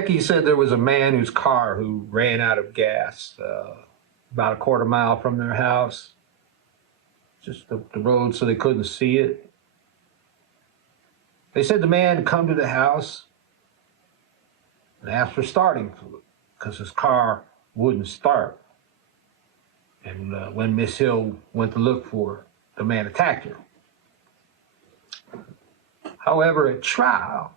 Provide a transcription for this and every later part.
Becky said there was a man whose car who ran out of gas about a quarter mile from their house. Just the road so they couldn't see it. They said the man come to the house and asked for starting fluid because his car wouldn't start. And when Miss Hill went to look for her, the man attacked her. However, at trial,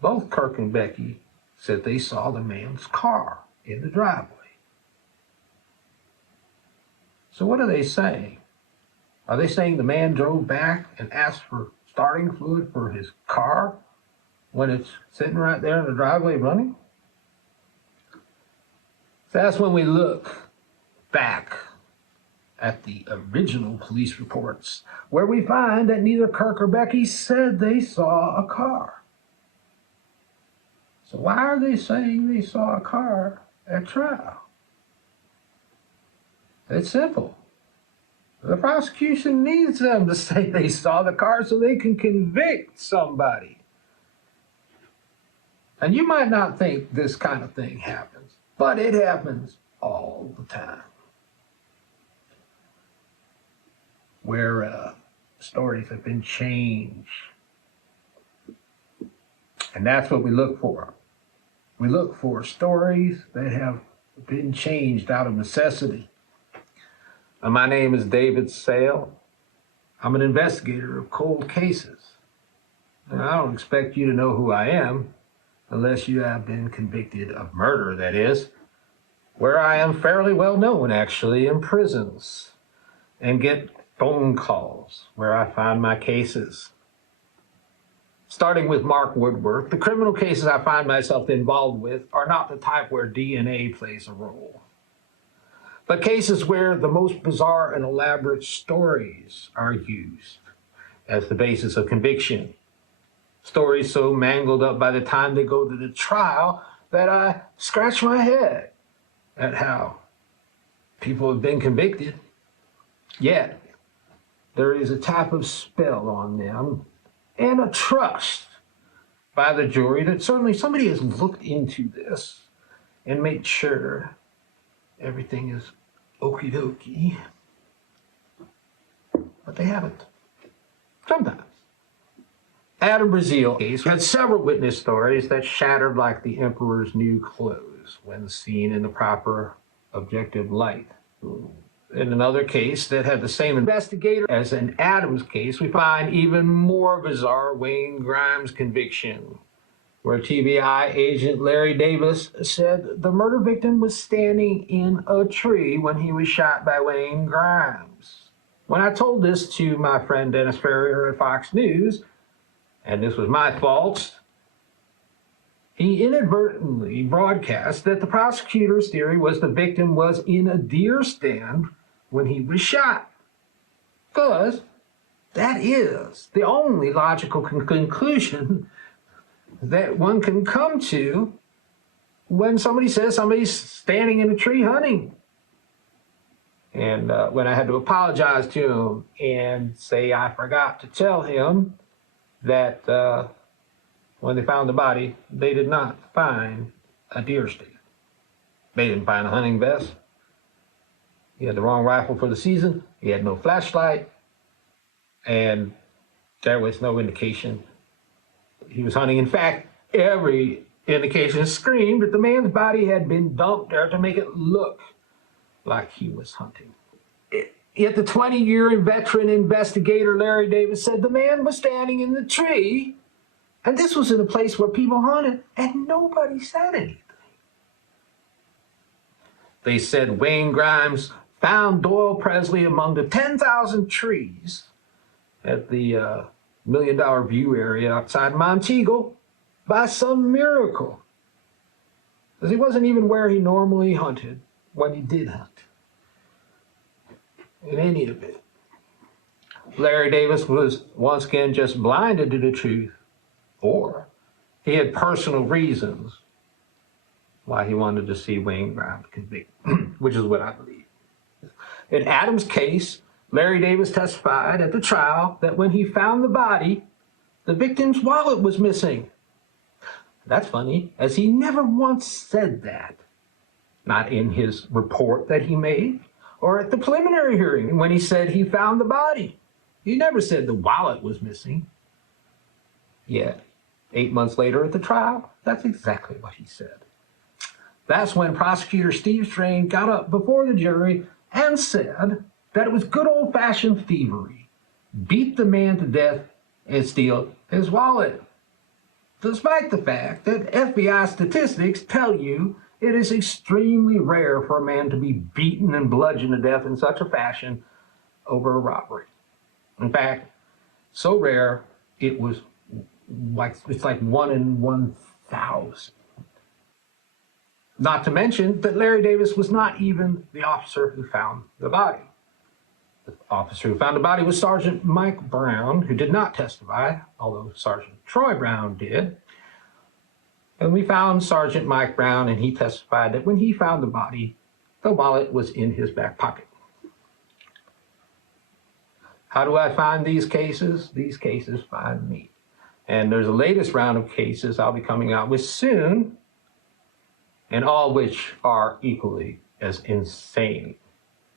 both Kirk and Becky said they saw the man's car in the driveway. So what are they saying? Are they saying the man drove back and asked for starting fluid for his car when it's sitting right there in the driveway running? So that's when we look back at the original police reports, where we find that neither Kirk or Becky said they saw a car. So why are they saying they saw a car at trial? It's simple. The prosecution needs them to say they saw the car so they can convict somebody. And you might not think this kind of thing happens, but it happens all the time. Where stories have been changed. And that's what we look for. We look for stories that have been changed out of necessity. And my name is David Sale. I'm an investigator of cold cases. And I don't expect you to know who I am unless you have been convicted of murder, that is, where I am fairly well known, actually, in prisons and get phone calls where I find my cases. Starting with Mark Woodworth, the criminal cases I find myself involved with are not the type where DNA plays a role, but cases where the most bizarre and elaborate stories are used as the basis of conviction. Stories so mangled up by the time they go to the trial that I scratch my head at how people have been convicted, yet there is a type of spell on them and a trust by the jury that certainly somebody has looked into this and made sure everything is okie dokie. But they haven't. Sometimes. Adam Brazil case had several witness stories that shattered like the emperor's new clothes when seen in the proper objective light. In another case that had the same investigator as in Adam's case, we find even more bizarre Wayne Grimes conviction, where TBI agent Larry Davis said the murder victim was standing in a tree when he was shot by Wayne Grimes. When I told this to my friend Dennis Ferrier at Fox News, and this was my fault, he inadvertently broadcast that the prosecutor's theory was the victim was in a deer stand when he was shot. Because that is the only logical conclusion that one can come to when somebody says somebody's standing in a tree hunting. And when I had to apologize to him and say I forgot to tell him that when they found the body, they did not find a deer stand. They didn't find a hunting vest. He had the wrong rifle for the season. He had no flashlight. And there was no indication he was hunting. In fact, every indication screamed that the man's body had been dumped there to make it look like he was hunting. Yet the 20-year veteran investigator Larry Davis said the man was standing in the tree, and this was in a place where people hunted, and nobody said anything. They said Wayne Grimes found Doyle Presley among the 10,000 trees at the $1 Million View area outside Montego by some miracle, because he wasn't even where he normally hunted when he did hunt. In any event, Larry Davis was once again just blinded to the truth, or he had personal reasons why he wanted to see Wayne Grimes convicted, which is what I believe. In Adam's case, Larry Davis testified at the trial that when he found the body, the victim's wallet was missing. That's funny, as he never once said that. Not in his report that he made, or at the preliminary hearing when he said he found the body. He never said the wallet was missing. Yet, 8 months later at the trial, that's exactly what he said. That's when prosecutor Steve Strain got up before the jury and said that it was good old-fashioned thievery. Beat the man to death and steal his wallet. Despite the fact that FBI statistics tell you it is extremely rare for a man to be beaten and bludgeoned to death in such a fashion over a robbery. In fact, so rare it's like 1 in 1,000. Not to mention that Larry Davis was not even the officer who found the body. The officer who found the body was Sergeant Mike Brown, who did not testify, although Sergeant Troy Brown did. And we found Sergeant Mike Brown, and he testified that when he found the wallet was in his back pocket. How do I find these cases? These cases find me. And there's a latest round of cases I'll be coming out with soon, and all which are equally as insane.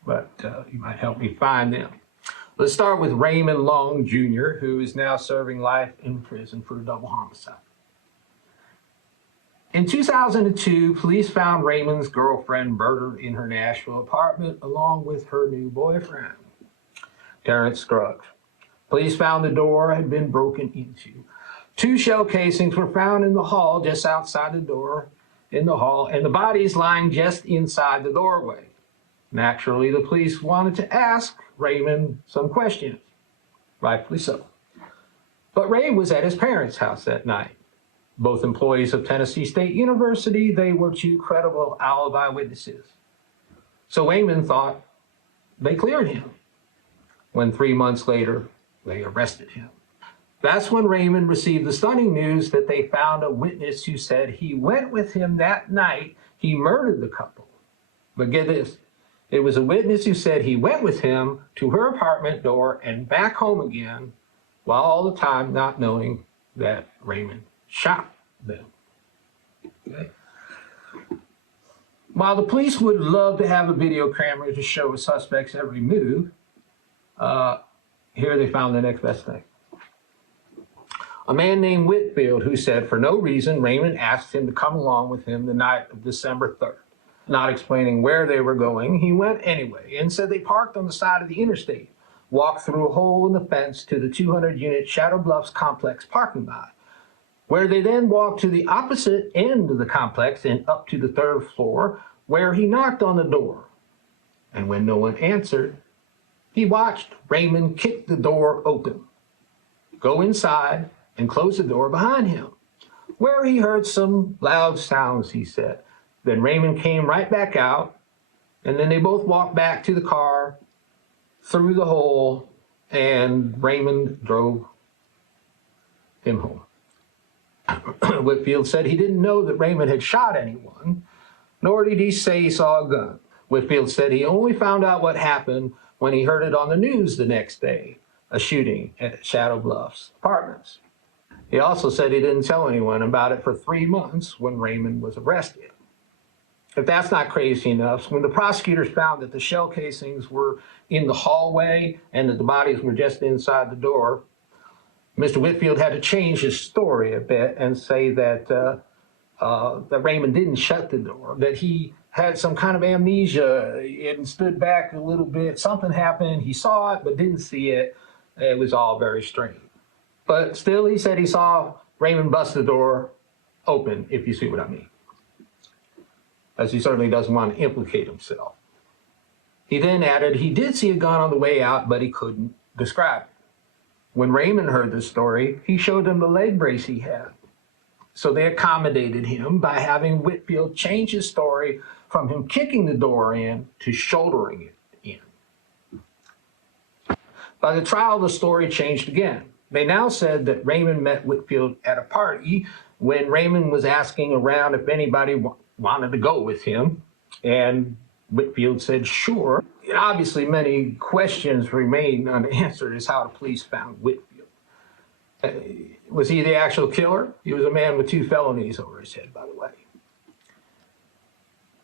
But you might help me find them. Let's start with Raymond Long, Jr., who is now serving life in prison for a double homicide. In 2002, police found Raymond's girlfriend murdered in her Nashville apartment along with her new boyfriend, Terrence Scruggs. Police found the door had been broken into. 2 shell casings were found in the hall just outside the door in the hall, and the bodies lying just inside the doorway. Naturally, the police wanted to ask Raymond some questions, rightfully so. But Ray was at his parents' house that night. Both employees of Tennessee State University, they were 2 credible alibi witnesses. So Raymond thought they cleared him, when 3 months later, they arrested him. That's when Raymond received the stunning news that they found a witness who said he went with him that night he murdered the couple. But get this, it was a witness who said he went with him to her apartment door and back home again, while all the time not knowing that Raymond shot them. Okay. While the police would love to have a video camera to show a suspect's every move, here they found the next best thing. A man named Whitfield who said for no reason Raymond asked him to come along with him the night of December 3rd. Not explaining where they were going, he went anyway and said they parked on the side of the interstate, walked through a hole in the fence to the 200-unit Shadow Bluffs complex parking lot, where they then walked to the opposite end of the complex and up to the 3rd floor, where he knocked on the door. And when no one answered, he watched Raymond kick the door open, go inside, and close the door behind him, where he heard some loud sounds, he said. Then Raymond came right back out, and then they both walked back to the car, through the hole, and Raymond drove him home. Whitfield said he didn't know that Raymond had shot anyone, nor did he say he saw a gun. Whitfield said he only found out what happened when he heard it on the news the next day, a shooting at Shadow Bluffs Apartments. He also said he didn't tell anyone about it for 3 months when Raymond was arrested. If that's not crazy enough, when the prosecutors found that the shell casings were in the hallway and that the bodies were just inside the door, Mr. Whitfield had to change his story a bit and say that that Raymond didn't shut the door, that he had some kind of amnesia and stood back a little bit. Something happened, he saw it but didn't see it. It was all very strange. But still, he said he saw Raymond bust the door open, if you see what I mean, as he certainly doesn't want to implicate himself. He then added he did see a gun on the way out, but he couldn't describe it. When Raymond heard the story, he showed them the leg brace he had. So they accommodated him by having Whitfield change his story from him kicking the door in to shouldering it in. By the trial, the story changed again. They now said that Raymond met Whitfield at a party when Raymond was asking around if anybody wanted to go with him, and Whitfield said sure. Obviously, many questions remain unanswered as how the police found Whitfield. Was he the actual killer? He was a man with 2 felonies over his head, by the way.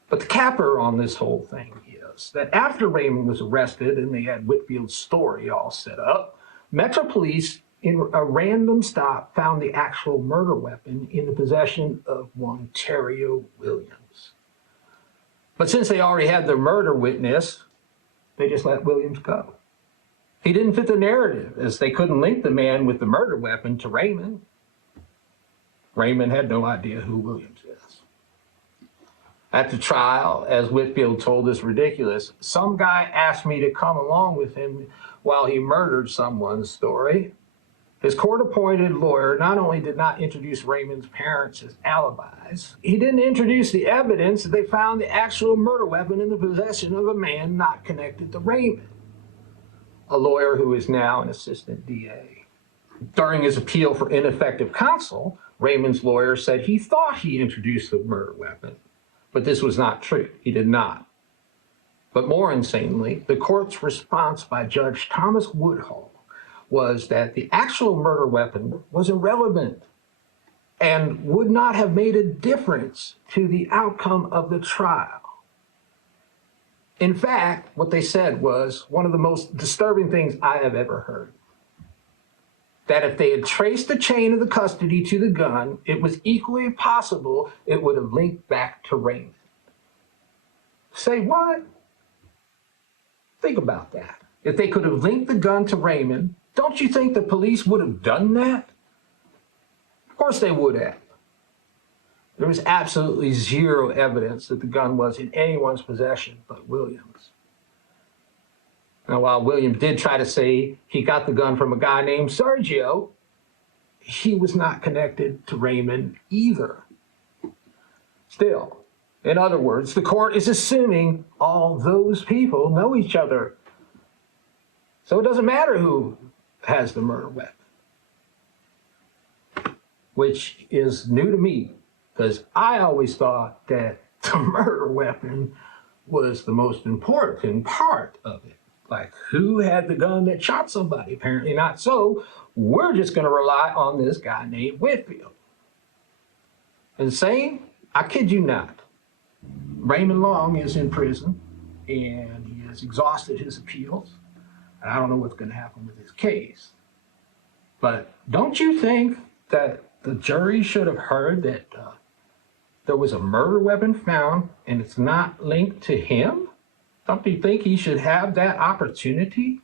But the capper on this whole thing is that after Raymond was arrested and they had Whitfield's story all set up, Metro Police, in a random stop, found the actual murder weapon in the possession of one Terrio Williams. But since they already had the murder witness, they just let Williams go. He didn't fit the narrative, as they couldn't link the man with the murder weapon to Raymond. Raymond had no idea who Williams is. At the trial, as Whitfield told us ridiculous, some guy asked me to come along with him while he murdered someone's story. His court-appointed lawyer not only did not introduce Raymond's parents as alibis, he didn't introduce the evidence that they found the actual murder weapon in the possession of a man not connected to Raymond, a lawyer who is now an assistant DA. During his appeal for ineffective counsel, Raymond's lawyer said he thought he introduced the murder weapon, but this was not true. He did not. But more insanely, the court's response by Judge Thomas Woodhull was that the actual murder weapon was irrelevant and would not have made a difference to the outcome of the trial. In fact, what they said was one of the most disturbing things I have ever heard. That if they had traced the chain of the custody to the gun, it was equally possible it would have linked back to Raymond. Say what? Think about that. If they could have linked the gun to Raymond, don't you think the police would have done that? Of course they would have. There was absolutely zero evidence that the gun was in anyone's possession but Williams. Now, while Williams did try to say he got the gun from a guy named Sergio, he was not connected to Raymond either. Still, in other words, the court is assuming all those people know each other. So it doesn't matter who has the murder weapon, which is new to me, because I always thought that the murder weapon was the most important part of it. Like, who had the gun that shot somebody? Apparently not so. We're just going to rely on this guy named Whitfield. Insane? I kid you not. Raymond Long is in prison, and he has exhausted his appeals. And I don't know what's going to happen with his case. But don't you think that the jury should have heard that there was a murder weapon found and it's not linked to him? Don't you think he should have that opportunity?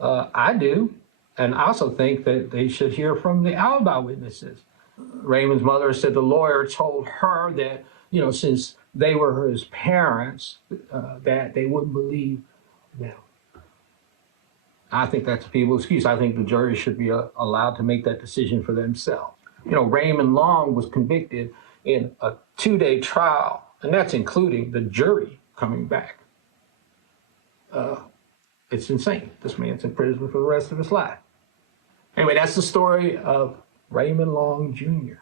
I do. And I also think that they should hear from the alibi witnesses. Raymond's mother said the lawyer told her that, since they were his parents, that they wouldn't believe them. I think that's a feeble excuse. I think the jury should be allowed to make that decision for themselves. Raymond Long was convicted in a 2-day trial, and that's including the jury coming back. It's insane. This man's in prison for the rest of his life. Anyway, that's the story of Raymond Long Jr.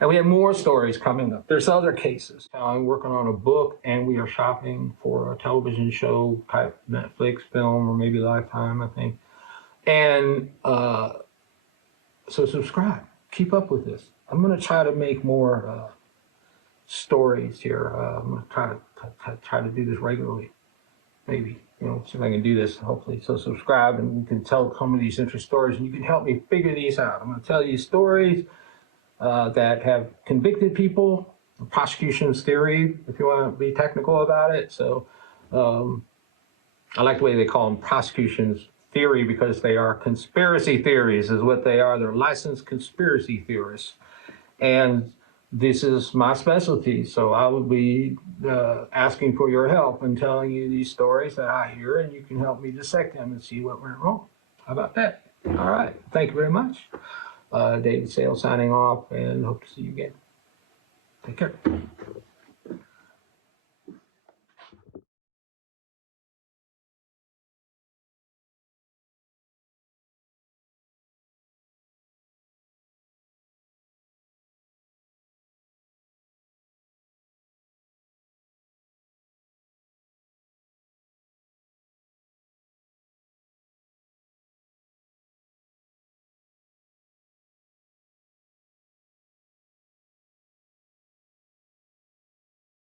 And we have more stories coming up. There's other cases. I'm working on a book, and we are shopping for a television show type Netflix film, or maybe Lifetime, I think. And so subscribe. Keep up with this. I'm going to try to make more stories here. I'm going to try to do this regularly. Maybe, see if I can do this, hopefully. So subscribe, and you can tell some of these interesting stories, and you can help me figure these out. I'm going to tell you stories that have convicted people, prosecution's theory, if you want to be technical about it. So I like the way they call them prosecution's theory, because they are conspiracy theories is what they are. They're licensed conspiracy theorists. And this is my specialty, so I would be asking for your help and telling you these stories that I hear, and you can help me dissect them and see what went wrong. How about that? All right. Thank you very much. David Sale signing off, and hope to see you again. Take care.